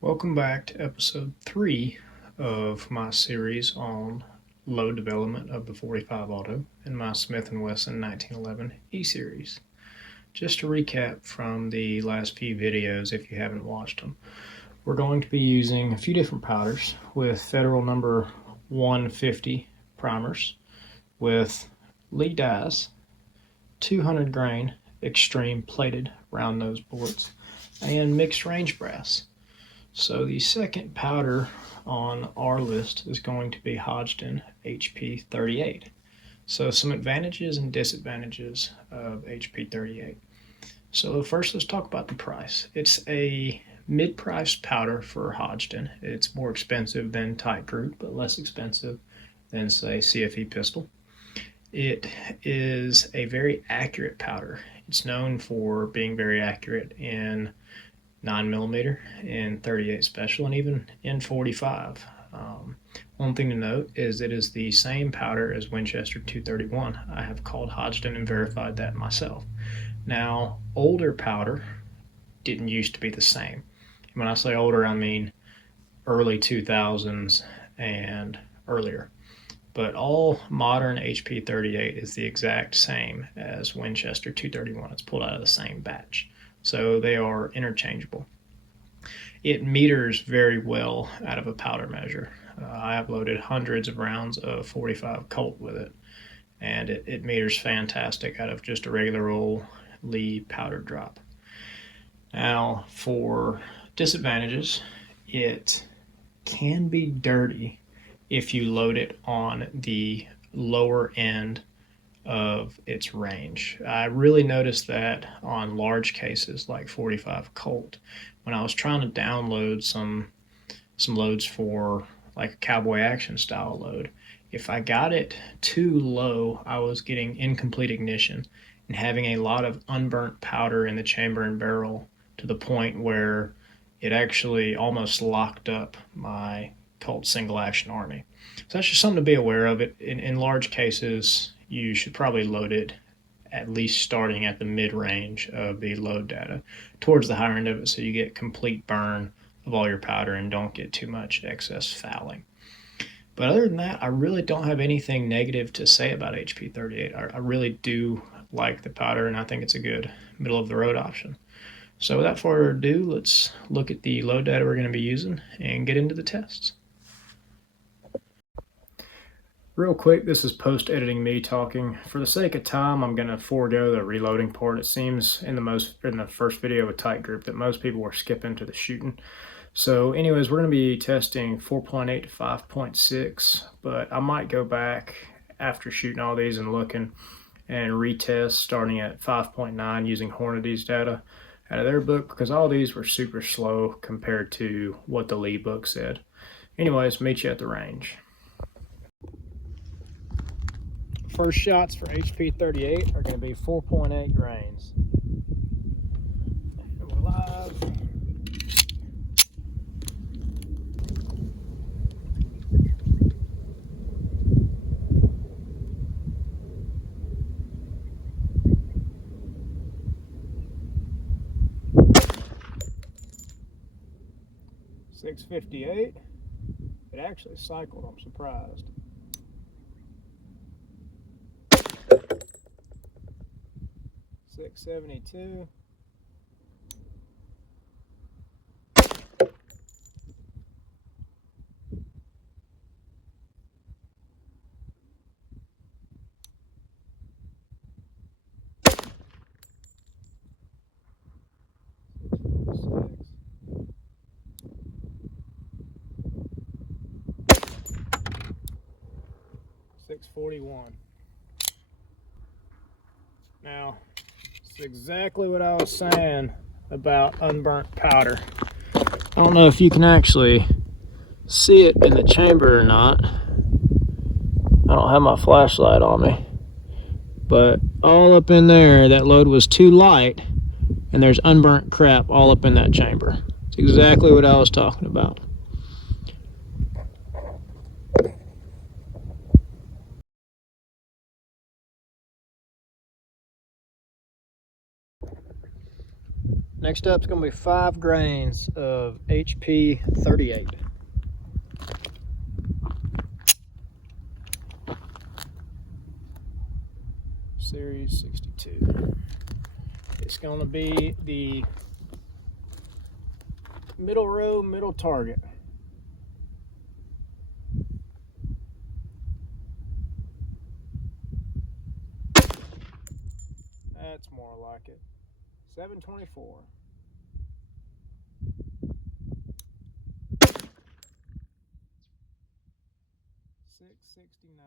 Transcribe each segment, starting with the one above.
Welcome back to episode 3 of my series on load development of the 45 Auto and my Smith and Wesson 1911 E-Series. Just to recap from the last few videos, if you haven't watched them, we're going to be using a few different powders with Federal number 150 primers with lead dies, 200 grain extreme plated round nose boards, and mixed range brass. So the second powder on our list is going to be Hodgdon HP38. So some advantages and disadvantages of HP38. So first let's talk about the price. It's a mid-priced powder for Hodgdon. It's more expensive than Titegroup, but less expensive than, say, CFE pistol. It is a very accurate powder. It's known for being very accurate in 9mm, in 38 special, and even in 45. One thing to note is it is the same powder as Winchester 231. I have called Hodgdon and verified that myself. Now, older powder didn't used to be the same. When I say older, I mean early 2000s and earlier. But all modern HP38 is the exact same as Winchester 231. It's pulled out of the same batch. So they are interchangeable. It meters very well out of a powder measure. I have loaded hundreds of rounds of 45 Colt with it, and it meters fantastic out of just a regular old Lee powder drop. Now, for disadvantages, it can be dirty if you load it on the lower end of its range. I really noticed that on large cases like 45 Colt when I was trying to download some loads for like a cowboy action style load. If I got it too low, I was getting incomplete ignition and having a lot of unburnt powder in the chamber and barrel to the point where it actually almost locked up my Colt single action Army. So that's just something to be aware of. It in large cases, you should probably load it at least starting at the mid-range of the load data towards the higher end of it so you get complete burn of all your powder and don't get too much excess fouling. But other than that, I really don't have anything negative to say about HP38. I really do like the powder, and I think it's a good middle-of-the-road option. So without further ado, let's look at the load data we're going to be using and get into the tests. Real quick, this is post-editing me talking. For the sake of time, I'm going to forego the reloading part. It seems in the first video with Titegroup that most people were skipping to the shooting. So anyways, we're going to be testing 4.8 to 5.6, but I might go back after shooting all these and looking and retest starting at 5.9 using Hornady's data out of their book, because all these were super slow compared to what the Lee book said. Anyways, meet you at the range. First shots for HP38 are going to be 4.8 grains. And we're live. .658. It actually cycled, I'm surprised. .672. .641. Now, it's exactly what I was saying about unburnt powder. I don't know if you can actually see it in the chamber or not. I don't have my flashlight on me, but all up in there, that load was too light, and there's unburnt crap all up in that chamber. It's exactly what I was talking about. Next up is going to be 5 grains of HP38. Series 62. It's going to be the middle row, middle target. That's more like it. 724. 669.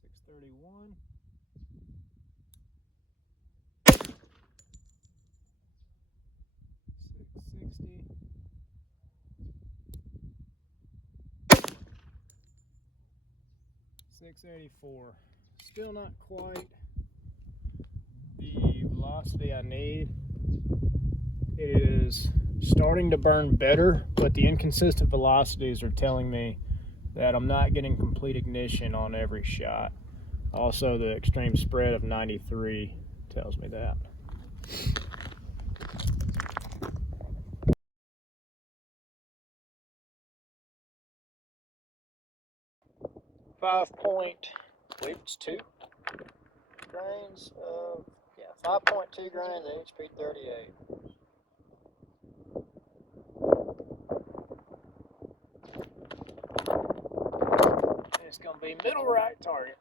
631. 660. 684. Still not quite the velocity I need. It is starting to burn better, but the inconsistent velocities are telling me that I'm not getting complete ignition on every shot. Also, the extreme spread of 93 tells me that. I believe it's 2 grains of, 5.2 grains of HP38. And it's going to be middle right target.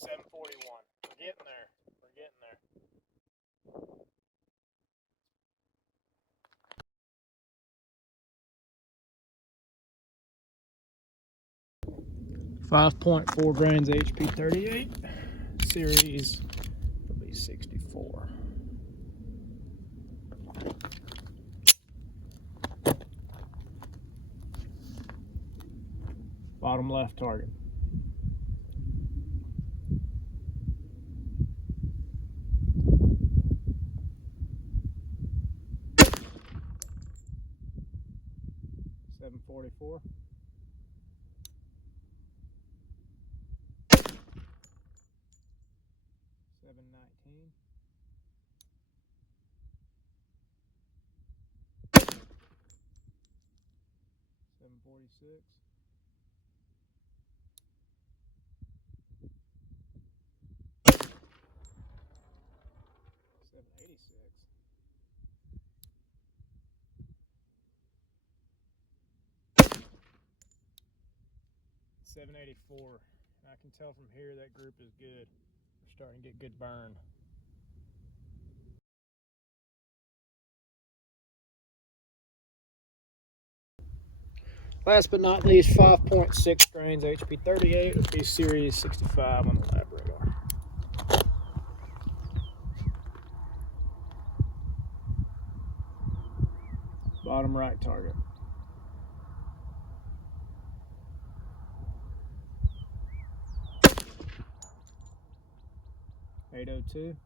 $741. We're getting there. We're getting there. .4 grains HP38. Series will be 64. Bottom left target. .44. 719. 746. 786. 784. I can tell from here that group is good. We're starting to get good burn. Last but not least, 5.6 grains HP38 would be Series 65 on the lab radar. Bottom right target. .802.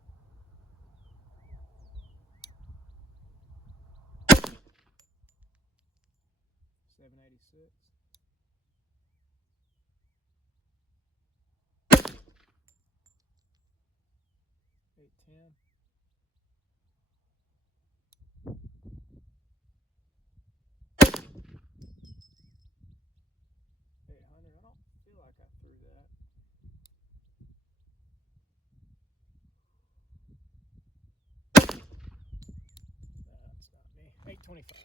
786. 810. 800. I don't feel like I threw that. That's not me. 825.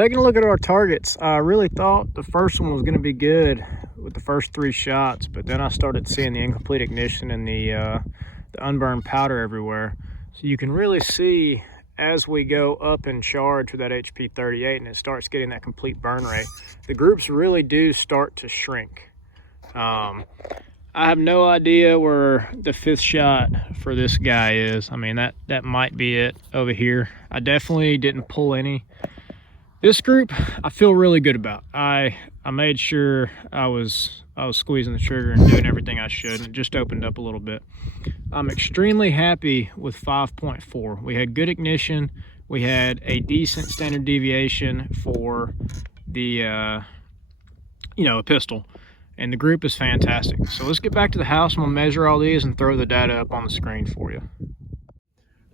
Taking a look at our targets, I really thought the first one was going to be good with the first 3 shots, but then I started seeing the incomplete ignition and the unburned powder everywhere. So you can really see as we go up in charge with that HP38 and it starts getting that complete burn rate, the groups really do start to shrink. I have no idea where the 5th shot for this guy is. I mean, that might be it over here. I definitely didn't pull any. This group, I feel really good about. I made sure I was squeezing the trigger and doing everything I should, and it just opened up a little bit. I'm extremely happy with 5.4. We had good ignition. We had a decent standard deviation for the a pistol, and the group is fantastic. So let's get back to the house. I'm gonna measure all these and throw the data up on the screen for you.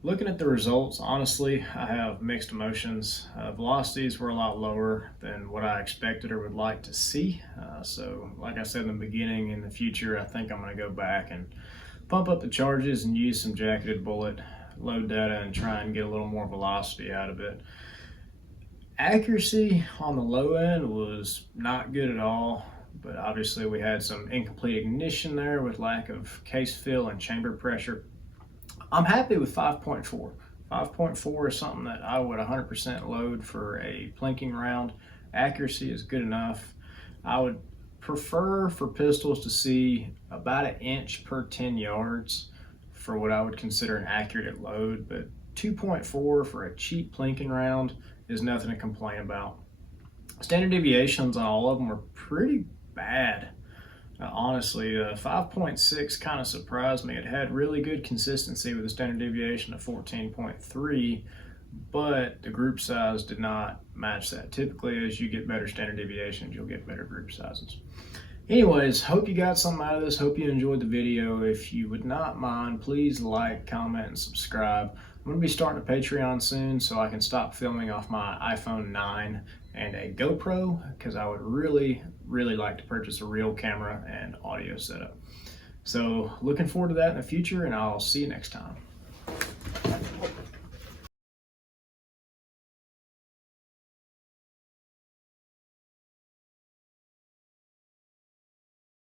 Looking at the results, honestly, I have mixed emotions. Velocities were a lot lower than what I expected or would like to see. So like I said in the beginning, in the future, I think I'm going to go back and pump up the charges and use some jacketed bullet load data and try and get a little more velocity out of it. Accuracy on the low end was not good at all, but obviously we had some incomplete ignition there with lack of case fill and chamber pressure. I'm happy with 5.4. 5.4 is something that I would 100% load for a plinking round. Accuracy is good enough. I would prefer for pistols to see about 1 inch per 10 yards for what I would consider an accurate load, but 2.4 for a cheap plinking round is nothing to complain about. Standard deviations on all of them were pretty bad. Honestly, 5.6 kind of surprised me. It had really good consistency with a standard deviation of 14.3, but the group size did not match that. Typically, as you get better standard deviations, you'll get better group sizes. Anyways, hope you got something out of this. Hope you enjoyed the video. If you would not mind, please like, comment, and subscribe. I'm going to be starting a Patreon soon so I can stop filming off my iPhone 9 and a GoPro, because I would really like to purchase a real camera and audio setup. So looking forward to that in the future, and I'll see you next time.